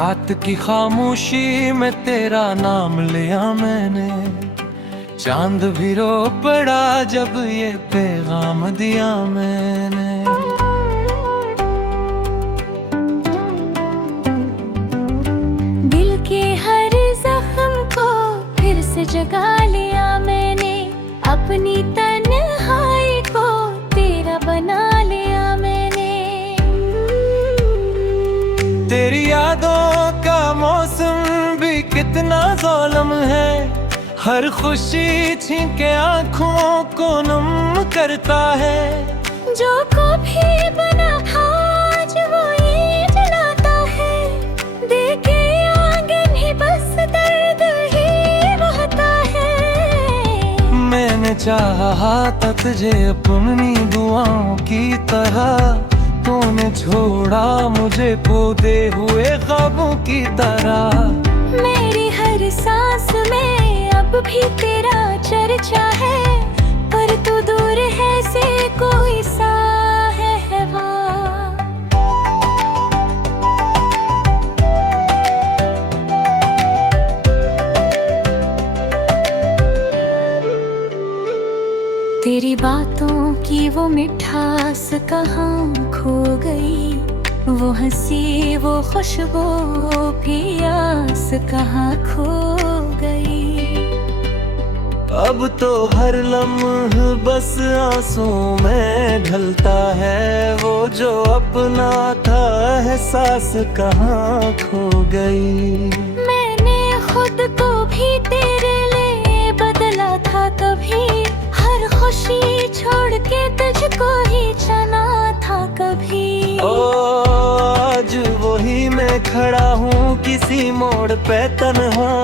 रात की खामोशी में तेरा नाम लिया मैंने, चांद भी रो पड़ा जब ये पैगाम दिया मैंने। दिल के हर जख्म को फिर से जगा लिया मैंने, अपनी तन्हाई को तेरा बना लिया मैंने। तेरी यादों का मौसम भी कितना ज़ालिम है, हर खुशी छीन के आँखों को नम करता है। जो कभी बना आज वो ये जलाता है, देखे आंगन ही बस दर्द ही बहता है। मैंने चाहा था तुझे अपनी दुआओं की तरह, तूने छोड़ा मुझे खोदे हुए ख्वाबों की तरह। मेरी हर सांस में अब भी तेरा चर्चा है, पर तू दूर है से कोई सा है वहाँ। तेरी बातों की वो मिठास कहाँ खो गई, वो हंसी वो खुशबू भी आस कहाँ खो गई। अब तो हर लम्हा बस आंसू में ढलता है, वो जो अपना था एहसास कहाँ खो गई। मैंने खुद को भी तेरे लिए बदला था कभी, हर खुशी छोड़ के तुझको ही चुना था कभी। ओ आज वही मैं खड़ा हूँ किसी मोड़ पे तन्हा,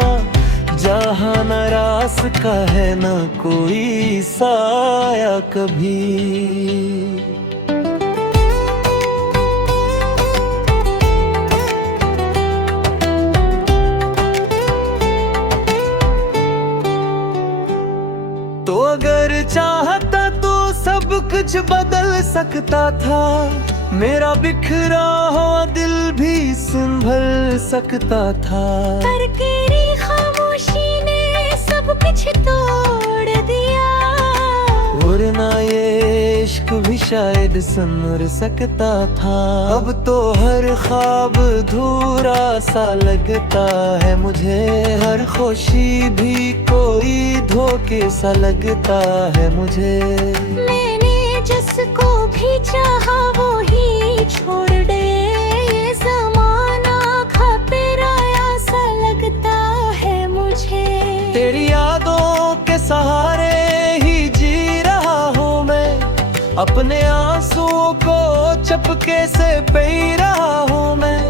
जहाँ न रास्ता है न कोई साया कभी। तो अगर चाहता तो सब कुछ बदल सकता था, मेरा बिखरा हुआ दिल भी संभल सकता था। पर तेरी खामोशी ने सब कुछ तोड़ दिया, वरना ये इश्क भी शायद संवर सकता था। अब तो हर ख्वाब अधूरा सा लगता है मुझे, हर खुशी भी कोई धोखे सा लगता है मुझे। मैंने जिसको भी चाहा वो ही छोड़ दे, ये ज़माना खपराया सा लगता है मुझे। तेरी यादों के सहारे ही जी रहा हूँ मैं, अपने आंसुओं को चपके से पी रहा हूँ मैं।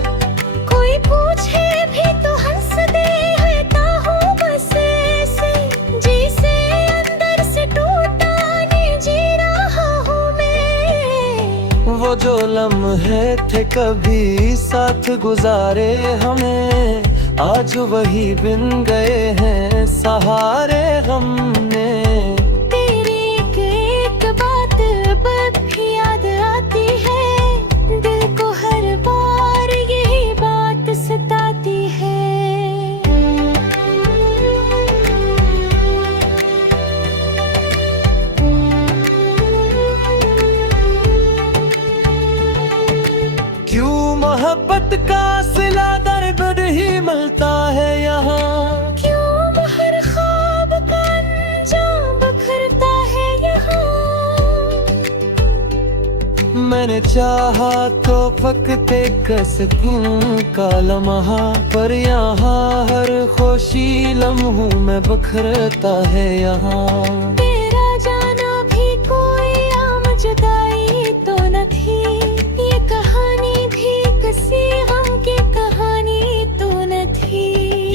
कोई पूछे भी तो हंस दे, रहता हूँ बस ऐसे जिसे अंदर से टूटा नहीं जी रहा हूँ मैं। वो जो लम्हे थे कभी साथ गुजारे हमने, आज वही बिन गए हैं सहारे हमने। तेरी एक बात अब भी याद आती है, दिल को हर बार यही बात सताती है। क्यों मोहब्बत का सिला दर्द ही मिलता है यहाँ, क्यों हर ख्वाब का अंजाम बिखरता है यहाँ। मैंने चाहा तो वक्त एक सुकून का लम्हा, पर यहाँ हर खुशी लम्हों में बिखरता है यहाँ। तेरा जाना भी कोई आम जुदाई तो न थी, ये कहानी भी किसी गम की कहानी तो न थी।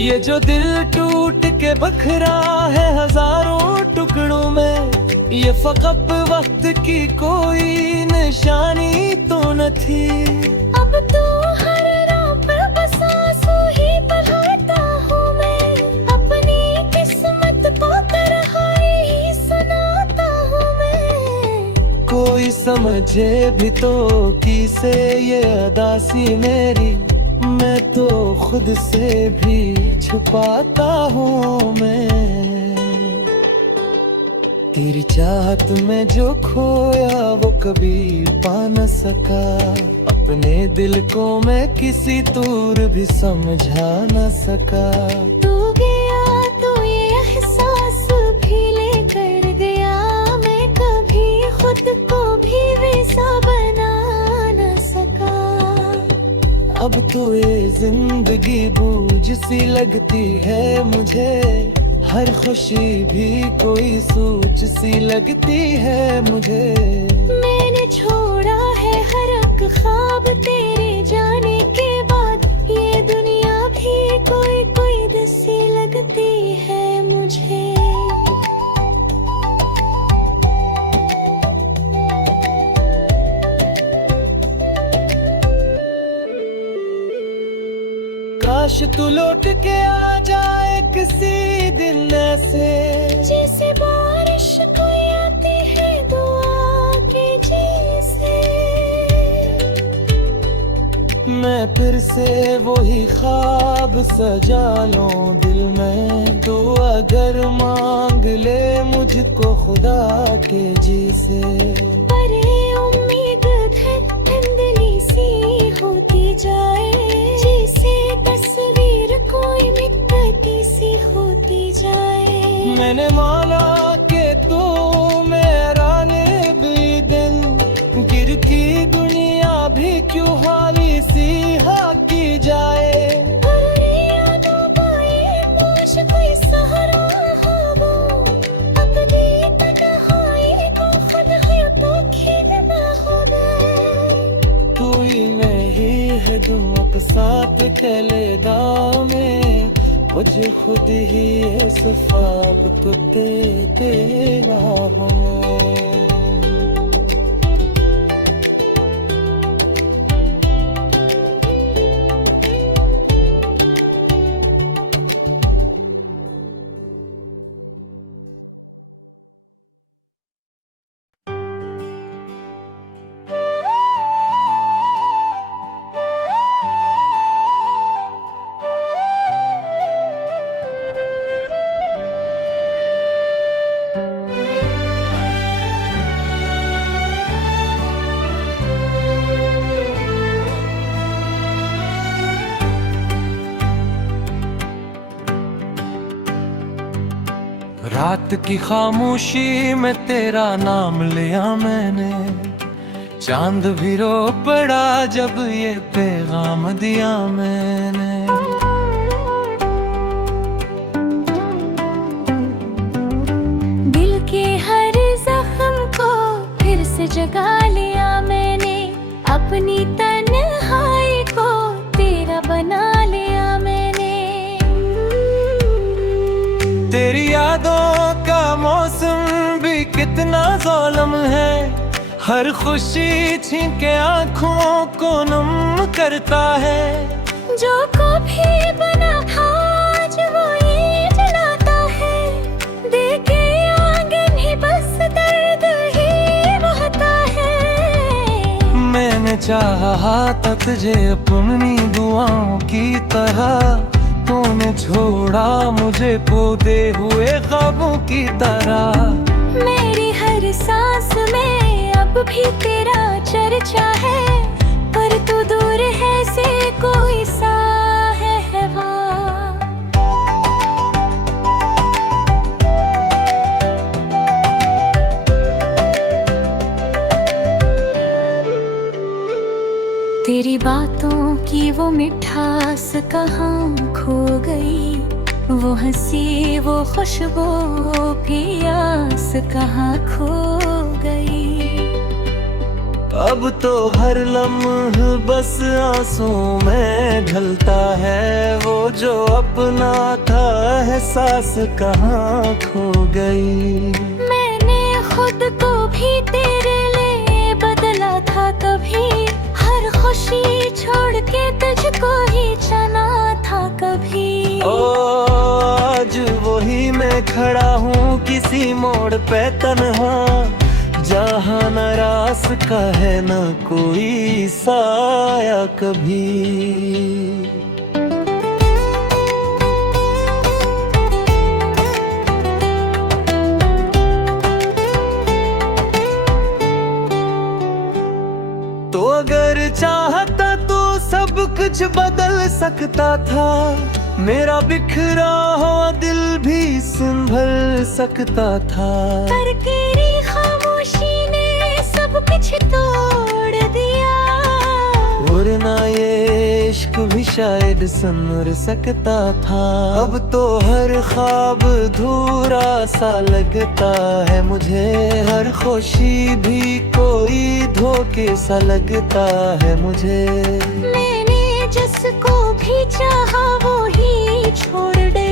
ये जो दिल टूट के बखरा है हजारों टुकड़ों में, ये फकत वक्त की कोई निशानी तो न थी। अब तो हर राह पर बस आंसू ही बहाता हूँ मैं, अपनी किस्मत को तन्हाई ही सुनाता हूँ मैं। कोई समझे भी तो किसे ये अदासी मेरी, मैं तो खुद से भी छुपाता हूँ मैं। तेरी चाहत में जो खोया वो कभी पा न सका, अपने दिल को मैं किसी दूर भी समझा न सका। तू गया तो ये एहसास भी लेकर गया, मैं कभी खुद को भी वैसा बना न सका। अब तो ये जिंदगी बोझ सी लगती है मुझे, हर खुशी भी कोई सोच सी लगती है मुझे। मैंने छोड़ा है हर एक ख्वाब तेरे जाने के बाद, ये दुनिया भी कोई कोई सी लगती है मुझे। काश तू लौट के आ जाए किसी दिन ऐसे, जैसे बारिश कोई आती है दुआ के जैसे। मैं फिर से वही ख्वाब सजा लूं दिल में, तो अगर मांग ले मुझको खुदा के जी से। पर ये उम्मीद धुंधली सी होती जाए, जैसे तस्वीर कोई मिटती सी होती जाए। मैंने माना कि तू मेरा भी दिन, गिरती दुनिया भी क्यों हाली सी की जाए। कोई सहारा हो वो, अपनी तन्हाई को खुद है तो खेलना होगा। तू ही नहीं है जो अब साथ चले में, मुझे खुद ही ये सफाब तो दे रहा हूँ। रात की खामोशी में तेरा नाम लिया मैंने, चांद भी रो पड़ा जब ये पैगाम दिया मैंने। दिल के हर जख्म को फिर से जगा लिया मैंने, अपनी तन्हाई को तेरा बना लिया मैंने। तेरी यादों का मौसम भी कितना ज़ालिम है, हर खुशी छीन के आँखों को नम करता है। जो कभी बना था आज वो ये जलाता है, देखे आंगन ही बस दर्द ही बहता है। मैंने चाहा था तुझे अपनी दुआओं की तरह, तूने छोड़ा मुझे पौधे हुए ख्वाबों की तरह। मेरी हर सांस में अब भी तेरा चर्चा है, पर तू दूर है से कोई सा है वहाँ। तेरी बातों की वो मिठास कहाँ खो गई, वो हंसी वो खुशबू भी आस कहाँ खो गई। अब तो हर लम्हा बस आंसू में ढलता है, वो जो अपना था एहसास कहाँ खो गई। मैंने खुद को भी तेरे लिए बदला था कभी, हर खुशी छोड़ के तुझको ही चना था कभी। आज वही मैं खड़ा हूँ किसी मोड़ पे तन्हा, जहाँ न रास्ता है न कोई साया कभी। कुछ बदल सकता था, मेरा बिखरा हुआ दिल भी संभल सकता था। पर तेरी खामोशी ने सब कुछ तोड़ दिया, वरना ये इश्क भी शायद संवर सकता था। अब तो हर ख्वाब अधूरा सा लगता है मुझे, हर खुशी भी कोई धोखे सा लगता है मुझे। मैंने जिसको भी चाहा वो ही छोड़ दे,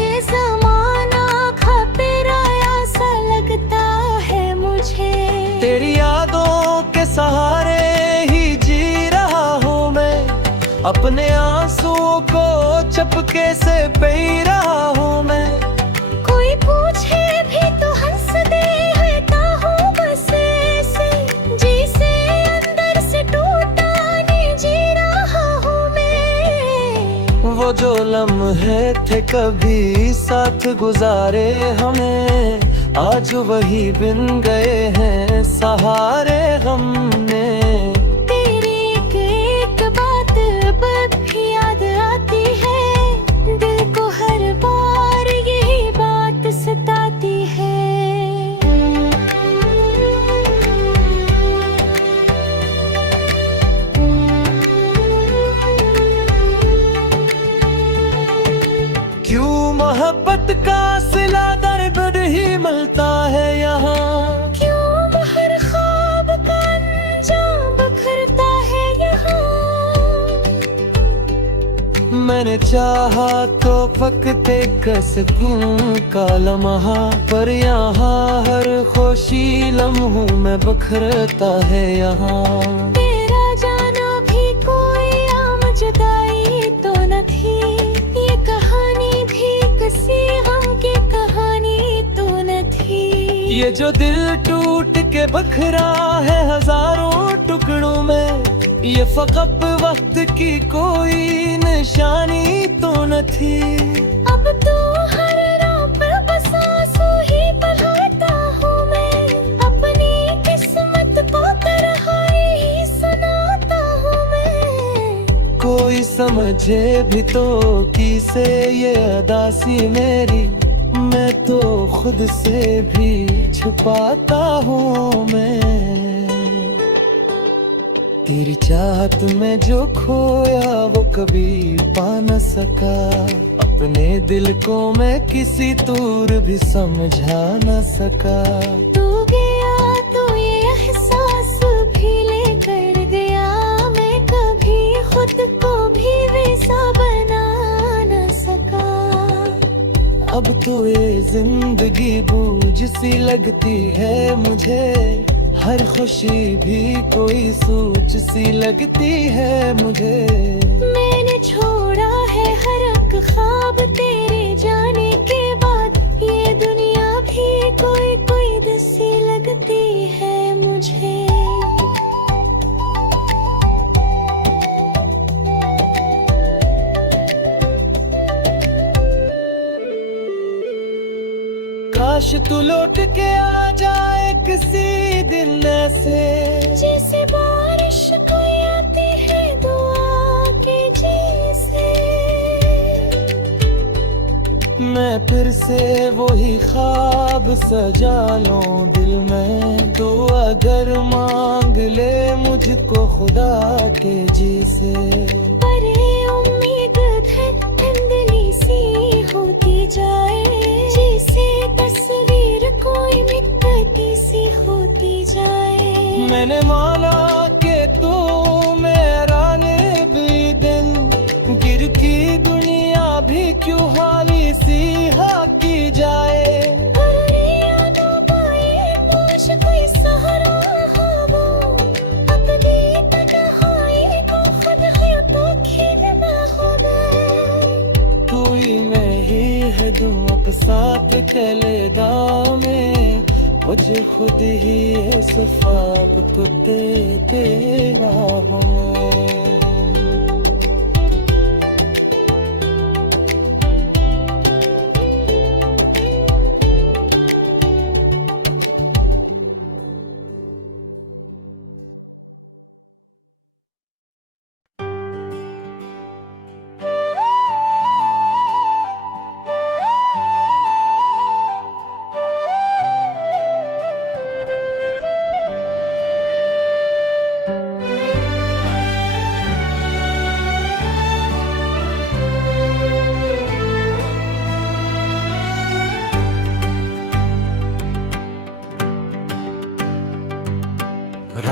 ये ज़माना खपराया सा लगता है मुझे। तेरी यादों के सहारे ही जी रहा हूँ मैं, अपने आंसुओं को चपके से पी रहा हूँ मैं। कोई पूछे भी तो हंस दे, रहता हूँ बस ऐसे, जिसे अंदर से टूटा नहीं जी रहा हूँ मैं। वो जो लम्हे थे कभी साथ गुजारे हमने, आज वही बिन गए हैं सहारे हमने। तेरी एक बात अब भी याद आती है, दिल को हर बार यही बात सताती है। क्यों मोहब्बत का सिला दर्द ही मिलता है यहाँ, क्यों हर ख्वाब का अंजाम बिखरता है यहाँ। मैंने चाहा तो वक्त एक सुकून का लम्हा, पर यहाँ हर खुशी लम्हों में बिखरता है यहाँ। तेरा जाना भी कोई आम जुदाई तो न थी, ये कहानी भी किसी गम की कहानी तो न थी। ये जो दिल टूट के बखरा है हजारों टुकड़ों में, ये फकत वक्त की कोई निशानी तो न थी। अब तो हर रात पर बस आंसू ही बहाता हूँ मैं, अपनी किस्मत को तन्हाई ही सुनाता हूँ मैं। कोई समझे भी तो किसे ये अदासी मेरी, मैं तो खुद से भी छुपाता हूँ मैं। तेरी चाहत में जो खोया वो कभी पा न सका, अपने दिल को मैं किसी दूर भी समझा न सका। तू गया तो ये एहसास भी लेकर गया, मैं कभी खुद को भी वैसा बना न सका। अब तो ये जिंदगी बोझ सी लगती है मुझे, हर खुशी भी कोई सोच सी लगती है मुझे। मैंने छोड़ा है हर एक ख्वाब तेरे जाने के बाद, ये दुनिया भी कोई कोई दसी लगती है मुझे। काश तू लौट के आ जाए किसी दिन ऐसे, जैसे बारिश कोई आती है दुआ के जैसे। मैं फिर से वही ख्वाब सजा लूं दिल में, तो अगर मांग ले मुझको खुदा के जी से। पर ये उम्मीद धुंधली सी होती जाए, जैसे तस्वीर कोई मिटती सी होती जाए। मैंने माना कि तू मेरा भी दिन, गिर की दुनिया भी क्यों हाली सी की जाए। कोई सहारा हो वो, अपनी तन्हाई को खुद ही तो खेलना होगा। तू ही मैं ही है दुआ साथ चले में, मुझे खुद ही ये सफाब तो दे रहा हूँ।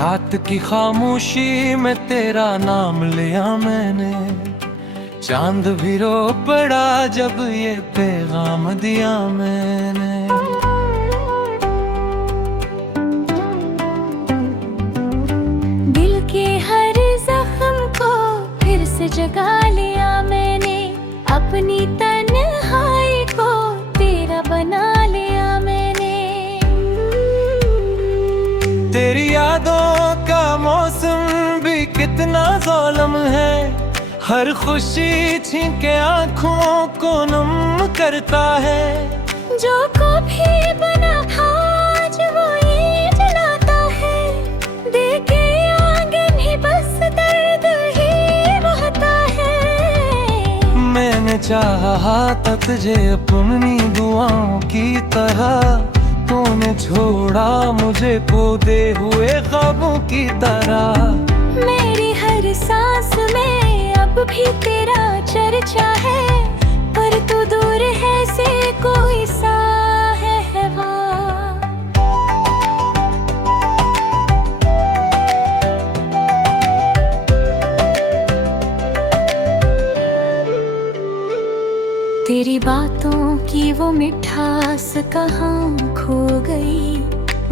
रात की खामोशी में तेरा नाम लिया मैंने, चांद भी रो पड़ा जब ये पैगाम दिया मैंने। दिल के हर जख्म को फिर से जगा लिया मैंने, अपनी तन्हाई को तेरा बना लिया मैंने। तेरी यादों का मौसम भी कितना ज़ालिम है, हर खुशी छीन के आँखों को नम करता है। जो कभी बना था आज वो ये जलाता है, देखे आंगन ही बस दर्द ही बहता है। मैंने चाहा था तुझे अपनी दुआओं की तरह, तूने छोड़ा मुझे खोदे हुए ख्वाबों की तरह। मेरी हर सांस में अब भी तेरा चर्चा है, पर तू दूर है से कोई सा है वहाँ। तेरी बातों की वो मिठास कहाँ खो गई,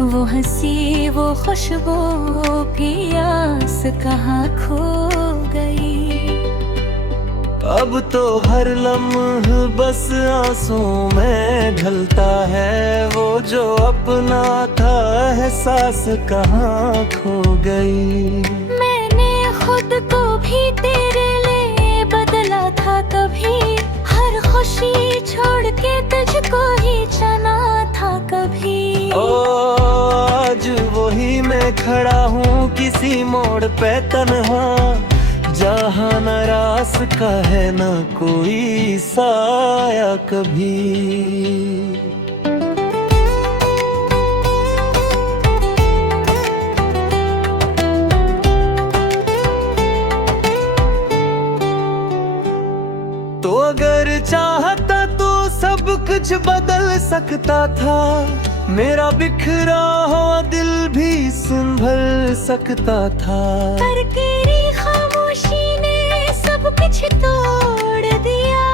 वो हंसी वो खुशबू की आस कहाँ खो गई। अब तो हर लम्हा बस आंसू में ढलता है, वो जो अपना था एहसास कहाँ खो गई। मैंने खुद को भी तेरे लिए बदला था कभी, हर खुशी छोड़ के तुझको ही चुना था कभी। ओ आज वही मैं खड़ा हूँ किसी मोड़ पे तन्हा, जहाँ न रास्ता है न कोई साया कभी। तो अगर चाहता तो सब कुछ बदल सकता था, मेरा बिखरा हुआ दिल भी संभल सकता था। पर तेरी खामोशी ने सब कुछ तोड़ दिया,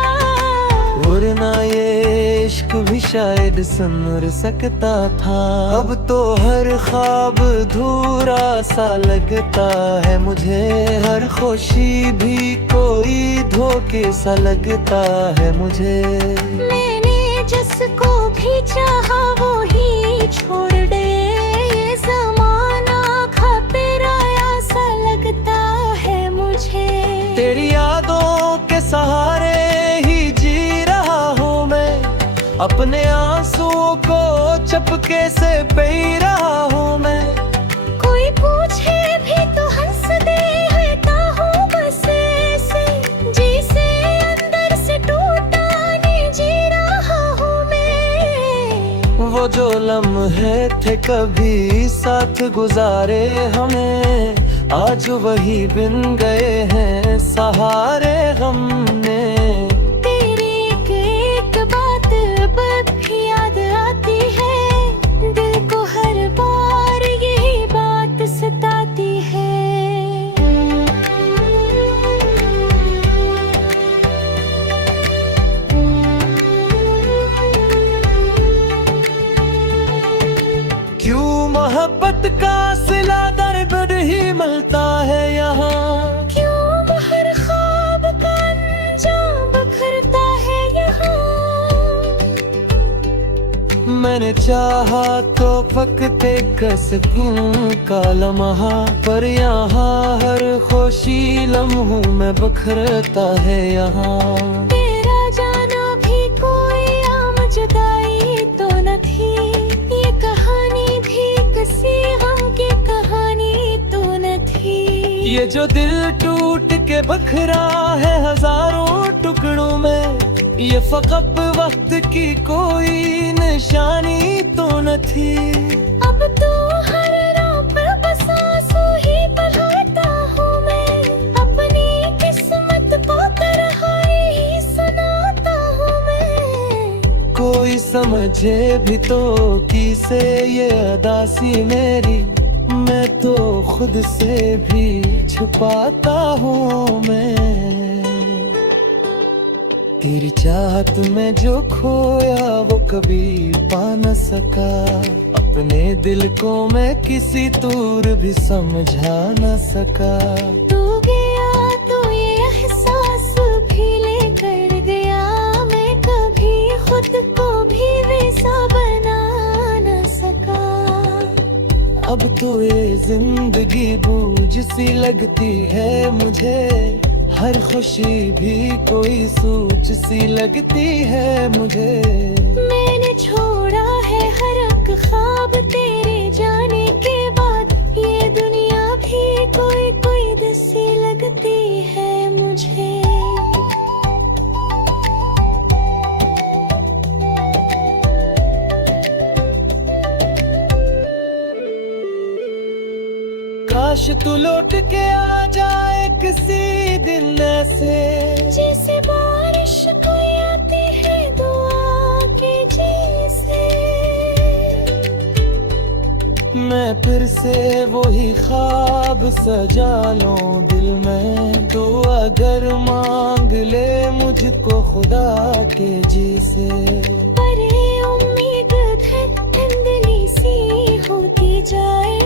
वरना ये इश्क भी शायद संवर सकता था। अब तो हर ख्वाब अधूरा सा लगता है मुझे, हर खुशी भी कोई धोखे सा लगता है मुझे। मैंने जिसको भी चाहा वो ही छोड़ दे, ये ज़माना खपराया सा लगता है मुझे। तेरी यादों के सहारे ही जी रहा हूँ मैं, अपने आंसुओं को चपके से पी रहा हूँ मैं। कोई पूछे भी तो हंस दे, रहता हूँ बस ऐसे, जिसे अंदर से टूटा नहीं जी रहा हूँ मैं। वो जो लम्हे थे कभी साथ गुजारे हमने, आज वही बिन गए हैं सहारे हमने। तेरी एक बात अब भी याद आती है, दिल को हर बार यही बात सताती है। क्यों मोहब्बत का सिला दर्द ही मिलता है यहाँ, क्यों हर ख्वाब का अंजाम बिखरता है यहाँ। मैंने चाहा तो वक्त एक सुकून का लम्हा, पर यहाँ हर खुशी लम्हों में बिखरता है यहाँ। तेरा जाना भी कोई आम जुदाई तो न थी, ये कहानी भी किसी गम की कहानी तो न थी। ये जो दिल टूट के बखरा है हजारों टुकड़ों में, ये फकत वक्त की कोई निशानी तो न थी। अब तो हर राह पर बस आंसू ही बहाता हूँ मैं, अपनी किस्मत को तन्हाई ही सुनाता हूँ मैं। कोई समझे भी तो किसे ये अदासी मेरी, मैं तो खुद से भी छुपाता हूँ मैं। तेरी चाहत में जो खोया वो कभी पा न सका, अपने दिल को मैं किसी दूर भी समझा न सका। तू गया तो ये एहसास भी लेकर गया, मैं कभी खुद को भी वैसा बना न सका। अब तो ये जिंदगी बोझ सी लगती है मुझे, हर खुशी भी कोई सोच सी लगती है मुझे। मैंने छोड़ा है हर एक ख्वाब तेरे जाने के बाद, ये दुनिया भी कोई कोई दसी लगती है मुझे। काश तू लौट के आ जाए किसी दिन ऐसे, जैसे बारिश कोई आती है दुआ के जैसे। मैं फिर से वही ख्वाब सजा लूं दिल में, तो अगर मांग ले मुझको खुदा के जी से। पर ये उम्मीद धुंधली सी होती जाए,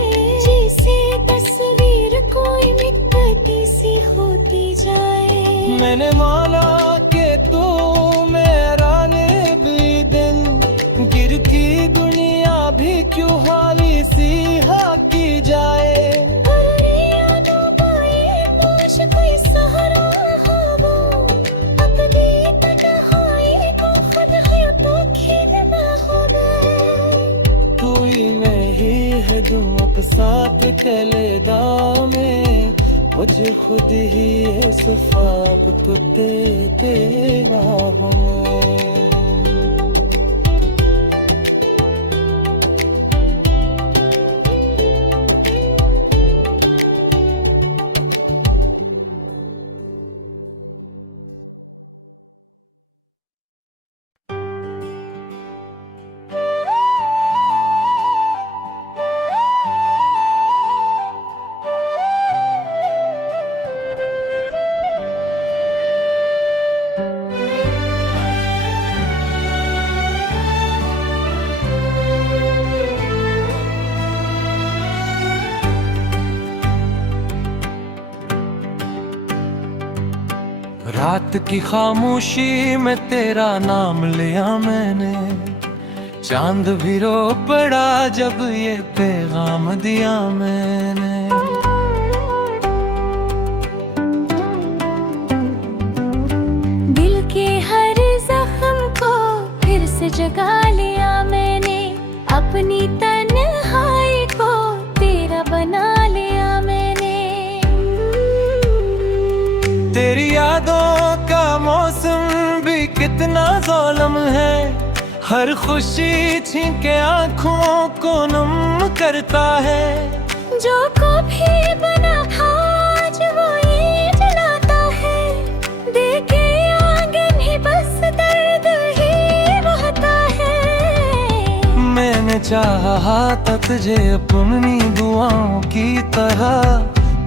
जैसे तस्वीर कोई मिटती सी होती जाए। मैंने माना कि तू मेरा भी दिन, गिर की दुनिया भी क्यों हाली सी की जाए। और यादों का ये पोश कोई सहारा हो वो, अपनी तन्हाई को खुद है तो खिलना होगा। तू ही नहीं है जो अब साथ कलेदा में, मुझे खुद ही ये सफाक तो देना हो। रात की खामोशी में तेरा नाम लिया मैंने, चांद भी रो पड़ा जब ये पैगाम दिया मैंने। दिल के हर जख्म को फिर से जगा लिया मैंने, अपनी तन्हाई को तेरा बना लिया मैंने। तेरी यादों का मौसम भी कितना ज़ालिम है, हर खुशी छीन के आँखों को नम करता है। जो कभी बना था आज वो ये जलाता है, देखे आंगन ही बस दर्द ही बहता है। मैंने चाहा था तुझे अपनी दुआओं की तरह,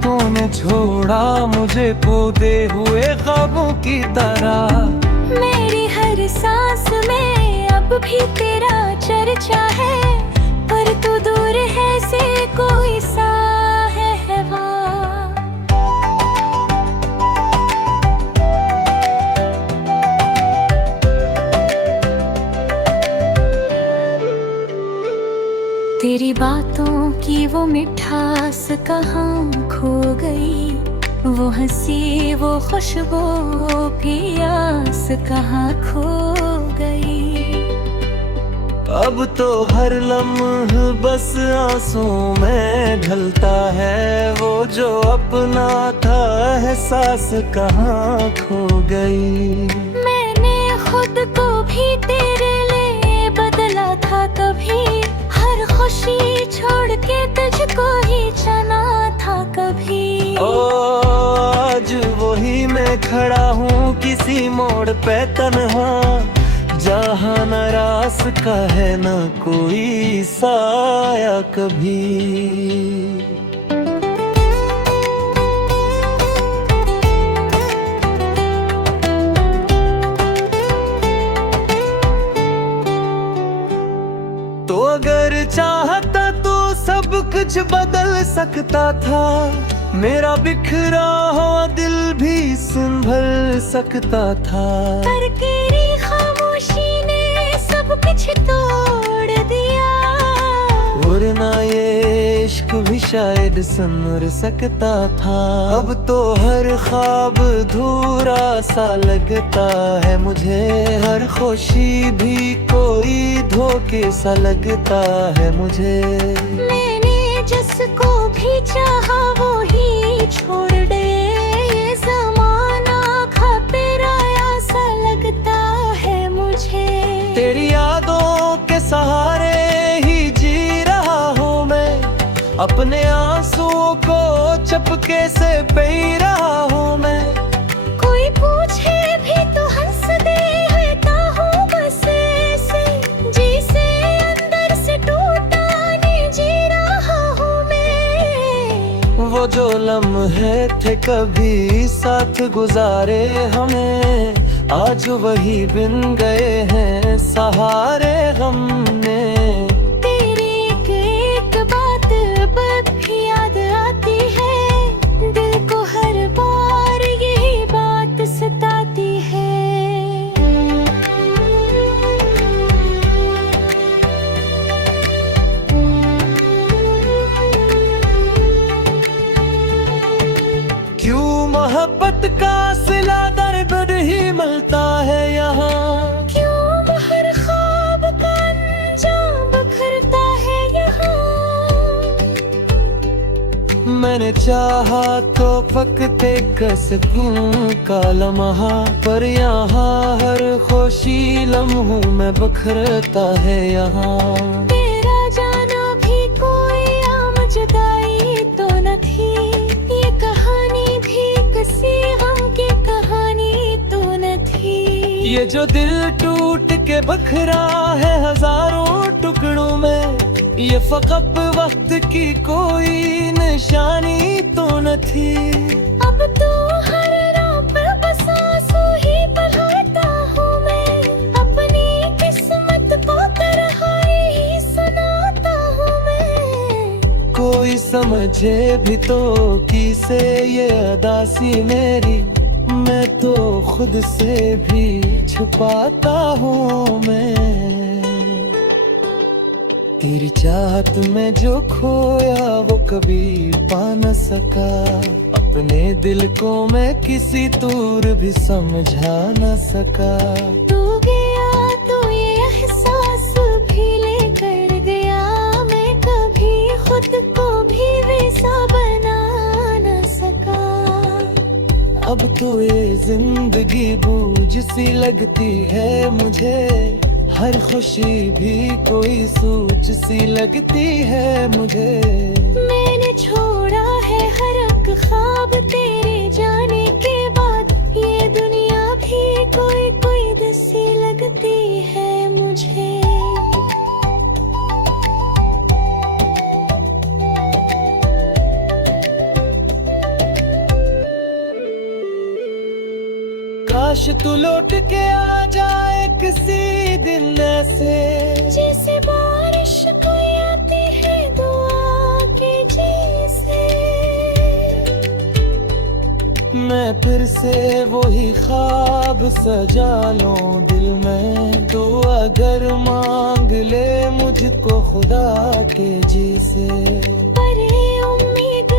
तूने छोड़ा मुझे खोदे हुए ख्वाबों की तरह। मेरी हर सांस में अब भी तेरा चर्चा है, पर तू दूर है से कोई सा है वहाँ। तेरी बातों की वो मिठास कहाँ खो गई, वो हंसी वो खुशबू प्यास कहाँ खो गई। अब तो हर लम्हा बस आंसू में ढलता है, वो जो अपना था एहसास कहाँ खो गई। मैंने खुद को भी तेरे लिए बदला था कभी, हर खुशी छोड़ के तुझको ही चना था कभी। ओ आज वही मैं खड़ा हूँ किसी मोड़ पे तन्हा, जहाँ न रास का है न कोई साया कभी। तो अगर चाहता तो सब कुछ बदल सकता था, मेरा बिखरा हुआ दिल भी संभल सकता था। पर तेरी खामोशी ने सब कुछ तोड़ दिया, वरना ये इश्क भी शायद संवर सकता था। अब तो हर ख्वाब अधूरा सा लगता है मुझे, हर खुशी भी कोई धोखे सा लगता है मुझे। मैंने जिसको भी चाहा वो ही छोड़ दे, ये ज़माना खपराया सा लगता है मुझे। तेरी यादों के सहारे ही जी रहा हूँ मैं, अपने आंसुओं को चपके से पी रहा हूँ मैं। कोई पूछे भी तो हंस दे, रहता हूँ बस ऐसे जैसे अंदर से टूटा नहीं जी रहा हूँ मैं। वो जो लम्हे थे कभी साथ गुजारे हमें, आज वही बिन गए हैं सहारे हमने। तेरी एक बात अब भी याद आती है, दिल को हर बार यही बात सताती है। क्यों मोहब्बत का सिला दर ही मिलता है यहाँ, क्यों हर ख्वाब का अंजाम बिखरता है यहाँ। मैंने चाहा तो वक्त एक सुकून का लम्हा, पर यहाँ हर खुशी लम्हों में बिखरता है यहाँ। तेरा जाना भी कोई आम जुदाई तो न थी, ये कहानी भी किसी गम की कहानी तो न थी। ये जो दिल टूट के बखरा है हजारों टुकड़ों में, ये फकत वक्त की कोई निशानी तो न थी। अब तो हर रात पर बस आंसू ही बहाता हूँ मैं, अपनी किस्मत को तन्हाई ही सुनाता हूँ मैं। कोई समझे भी तो किसे ये अदासी मेरी, मैं तो खुद से भी छुपाता हूँ मैं। तेरी चाहत में जो खोया वो कभी पा न सका, अपने दिल को मैं किसी दूर भी समझा न सका। तू गया तो ये एहसास भी लेकर गया, मैं कभी खुद को भी वैसा बना न सका। अब तो ये जिंदगी बोझ सी लगती है मुझे, हर खुशी भी कोई सोच सी लगती है मुझे। मैंने छोड़ा है हर एक ख्वाब तेरे जाने के बाद, ये दुनिया भी कोई कोई दसी लगती है मुझे। काश तू लौट के आ जाए किसी दिन ऐसे, जैसे बारिश कोई आती है दुआ के जैसे। मैं फिर से वही ख्वाब सजा लूं दिल में, तो अगर मांग ले मुझको खुदा के जी से। पर ये उम्मीद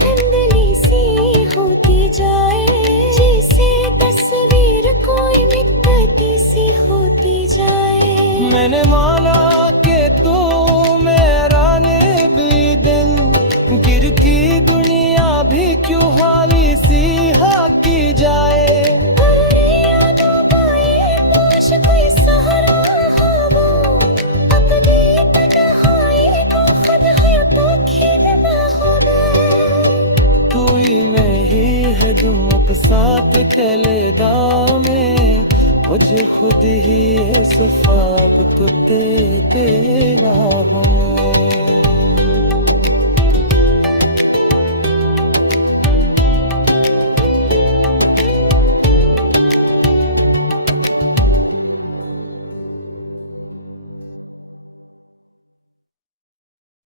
धुंधली सी होती जाए, जैसे तस्वीर कोई मिटती सी होती जाए। मैंने माना कि तू मेरा ने भी दिन, गिरती दुनिया भी क्यों हाली सी हाकी जाए। तू ही में ही है जो अब साथ चले दामे, मुझे खुद ही ये सफाब तो दे देना हूँ।